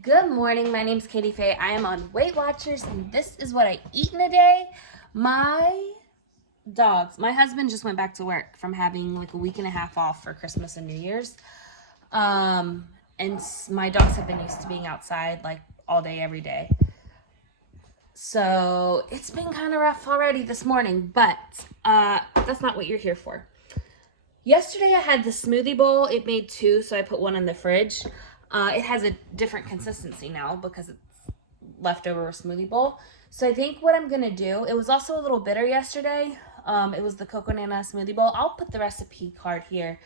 Good morning, my name's Katie Faye. I am on Weight Watchers and this is what I eat in a day. My husband just went back to work from having like a week and a half off for Christmas and New Year's. And my dogs have been used to being outside like all day, every day. So it's been kind of rough already this morning, but that's not what you're here for. Yesterday I had the smoothie bowl. It made two, so I put one in the fridge. It has a different consistency now because it's leftover smoothie bowl. So I think what I'm going to do, it was also a little bitter yesterday. It was the Coco Nana smoothie bowl. I'll put the recipe card here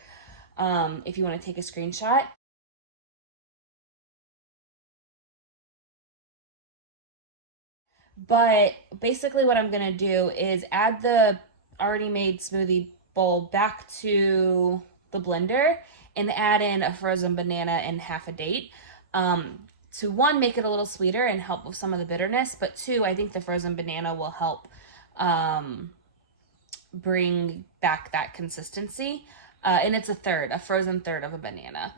if you want to take a screenshot. But basically what I'm going to do is add the already made smoothie bowl back to the blender and add in a frozen banana and half a date. To one, make it a little sweeter and help with some of the bitterness, but two, I think the frozen banana will help bring back that consistency. And it's a frozen third of a banana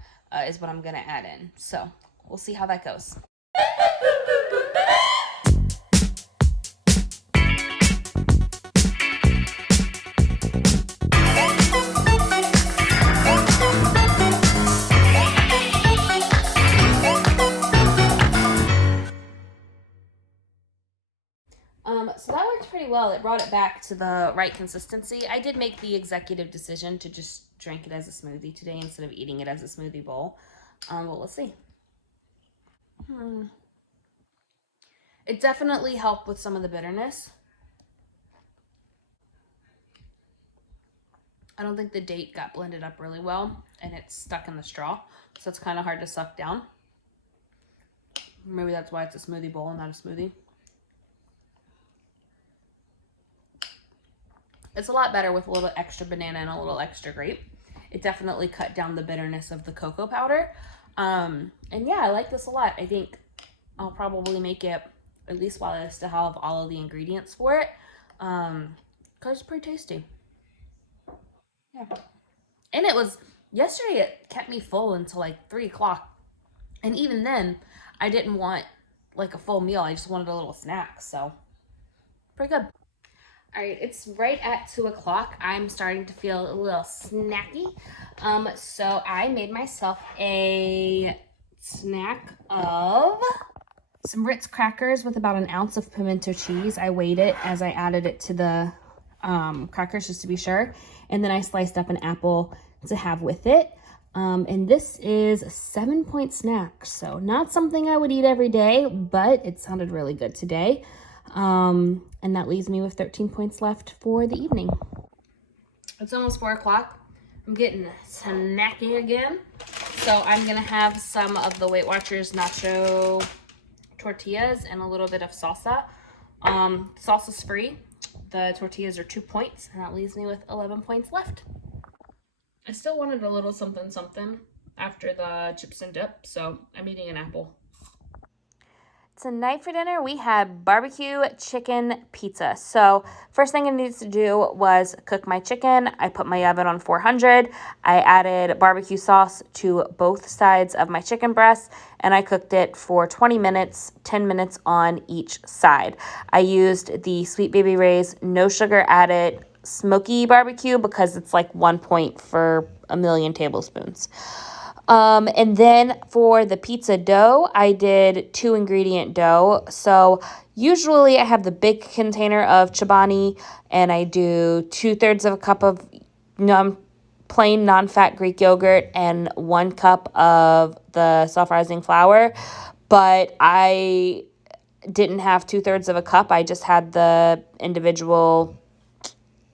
is what I'm gonna add in. So we'll see how that goes. So that worked pretty well. It brought it back to the right consistency. I did make the executive decision to just drink it as a smoothie today instead of eating it as a smoothie bowl. Well, let's see. It definitely helped with some of the bitterness. I don't think the date got blended up really well and it's stuck in the straw. So it's kind of hard to suck down. Maybe that's why it's a smoothie bowl and not a smoothie. It's a lot better with a little extra banana and a little extra grape. It definitely cut down the bitterness of the cocoa powder. And yeah, I like this a lot. I think I'll probably make it at least while I still have all of the ingredients for it. Because it's pretty tasty. Yeah. And yesterday it kept me full until like 3 o'clock. And even then, I didn't want like a full meal. I just wanted a little snack. So, pretty good. All right, it's right at 2 o'clock. I'm starting to feel a little snacky. So I made myself a snack of some Ritz crackers with about an ounce of pimento cheese. I weighed it as I added it to the crackers just to be sure. And then I sliced up an apple to have with it. And this is a 7-point snack. So not something I would eat every day, but it sounded really good today. And that leaves me with 13 points left for the evening. It's almost 4 o'clock. I'm getting snacky again. So I'm going to have some of the Weight Watchers nacho tortillas and a little bit of salsa. Salsa's free. The tortillas are 2 points, and that leaves me with 11 points left. I still wanted a little something something after the chips and dip, so I'm eating an apple. Tonight for dinner, we had barbecue chicken pizza. So first thing I needed to do was cook my chicken. I put my oven on 400. I added barbecue sauce to both sides of my chicken breast, and I cooked it for 20 minutes, 10 minutes on each side. I used the Sweet Baby Ray's no sugar added smoky barbecue because it's like 1 point for a million tablespoons. And then for the pizza dough, I did 2 ingredient dough. So usually I have the big container of Chobani and I do 2/3 of a cup of plain non-fat Greek yogurt and 1 cup of the self-rising flour. But I didn't have 2/3 of a cup. I just had the individual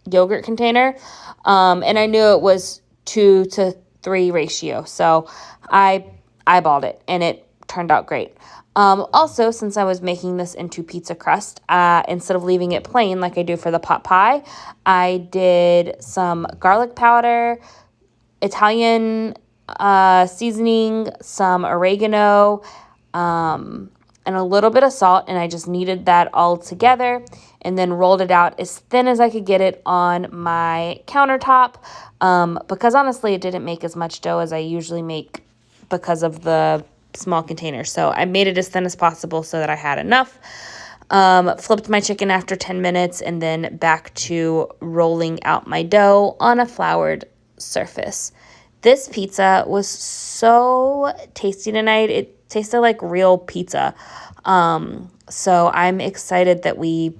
yogurt container. And I knew it was 2 to 3 ratio. So I eyeballed it and it turned out great. Also, since I was making this into pizza crust, instead of leaving it plain like I do for the pot pie, I did some garlic powder, Italian seasoning, some oregano, and a little bit of salt, and I just kneaded that all together and then rolled it out as thin as I could get it on my countertop, because honestly it didn't make as much dough as I usually make because of the small containers. So I made it as thin as possible so that I had enough. Flipped my chicken after 10 minutes and then back to rolling out my dough on a floured surface. This pizza was so tasty tonight. It tasted like real pizza. So I'm excited that we,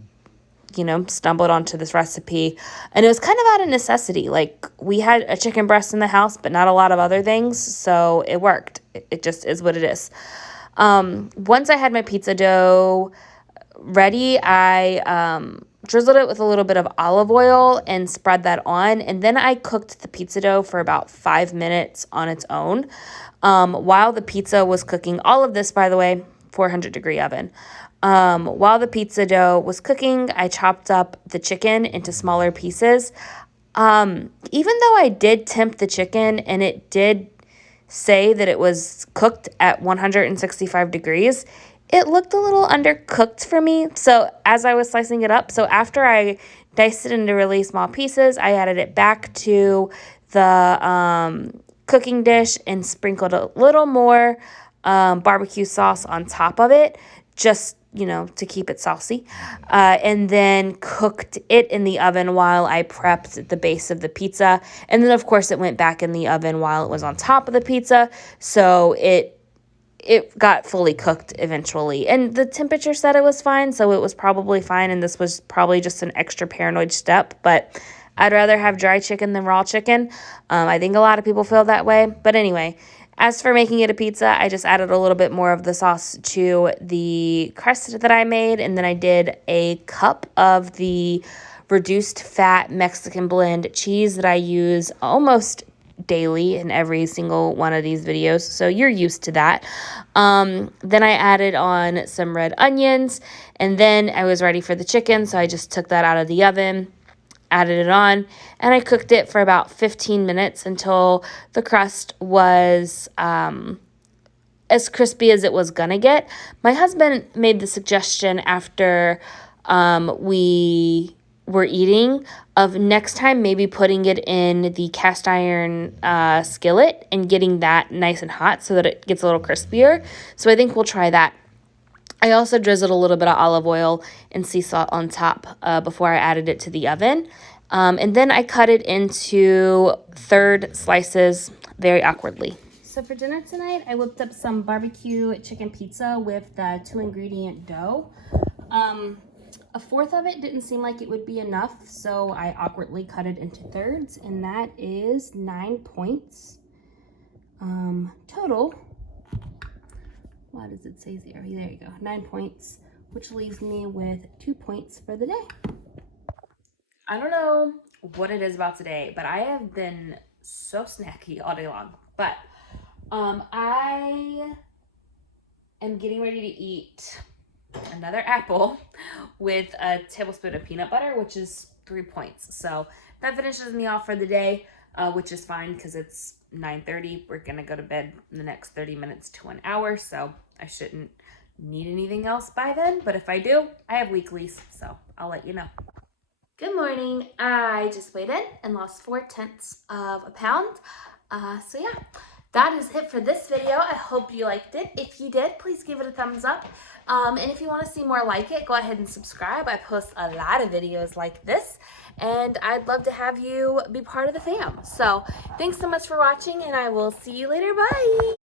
stumbled onto this recipe. And it was kind of out of necessity. Like, we had a chicken breast in the house, but not a lot of other things. So it worked. It just is what it is. Once I had my pizza dough ready, I drizzled it with a little bit of olive oil and spread that on. And then I cooked the pizza dough for about 5 minutes on its own. While the pizza was cooking, all of this, by the way, 400-degree oven. While the pizza dough was cooking, I chopped up the chicken into smaller pieces. Even though I did temp the chicken and it did say that it was cooked at 165 degrees, it looked a little undercooked for me. So as I was slicing it up, so after I diced it into really small pieces, I added it back to the cooking dish and sprinkled a little more barbecue sauce on top of it, just, to keep it saucy, and then cooked it in the oven while I prepped the base of the pizza. And then, of course, it went back in the oven while it was on top of the pizza, so it got fully cooked eventually. And the temperature said it was fine, so it was probably fine, and this was probably just an extra paranoid step, but I'd rather have dry chicken than raw chicken. I think a lot of people feel that way, but anyway, as for making it a pizza, I just added a little bit more of the sauce to the crust that I made, and then I did a cup of the reduced fat Mexican blend cheese that I use almost daily in every single one of these videos, so you're used to that. Then I added on some red onions, and then I was ready for the chicken, so I just took that out of the oven, added it on, and I cooked it for about 15 minutes until the crust was as crispy as it was gonna get. My husband made the suggestion after we were eating of next time maybe putting it in the cast iron skillet and getting that nice and hot so that it gets a little crispier. So I think we'll try that. I also drizzled a little bit of olive oil and sea salt on top before I added it to the oven. And then I cut it into third slices very awkwardly. So for dinner tonight, I whipped up some barbecue chicken pizza with the 2-ingredient dough. A fourth of it didn't seem like it would be enough, so I awkwardly cut it into thirds, and that is 9 points total. Why does it say 0? There you go, 9 points, which leaves me with 2 points for the day. I don't know what it is about today, but I have been so snacky all day long. But I am getting ready to eat another apple with a tablespoon of peanut butter, which is 3 points. So that finishes me off for the day, which is fine because it's 9:30. We're gonna go to bed in the next 30 minutes to an hour, so I shouldn't need anything else by then. But if I do, I have weeklies, so I'll let you know. Good morning. I just weighed in and lost 4/10 of a pound. So yeah, that is it for this video. I hope you liked it. If you did, please give it a thumbs up. And if you want to see more like it, go ahead and subscribe. I post a lot of videos like this, and I'd love to have you be part of the fam. So thanks so much for watching, and I will see you later. Bye.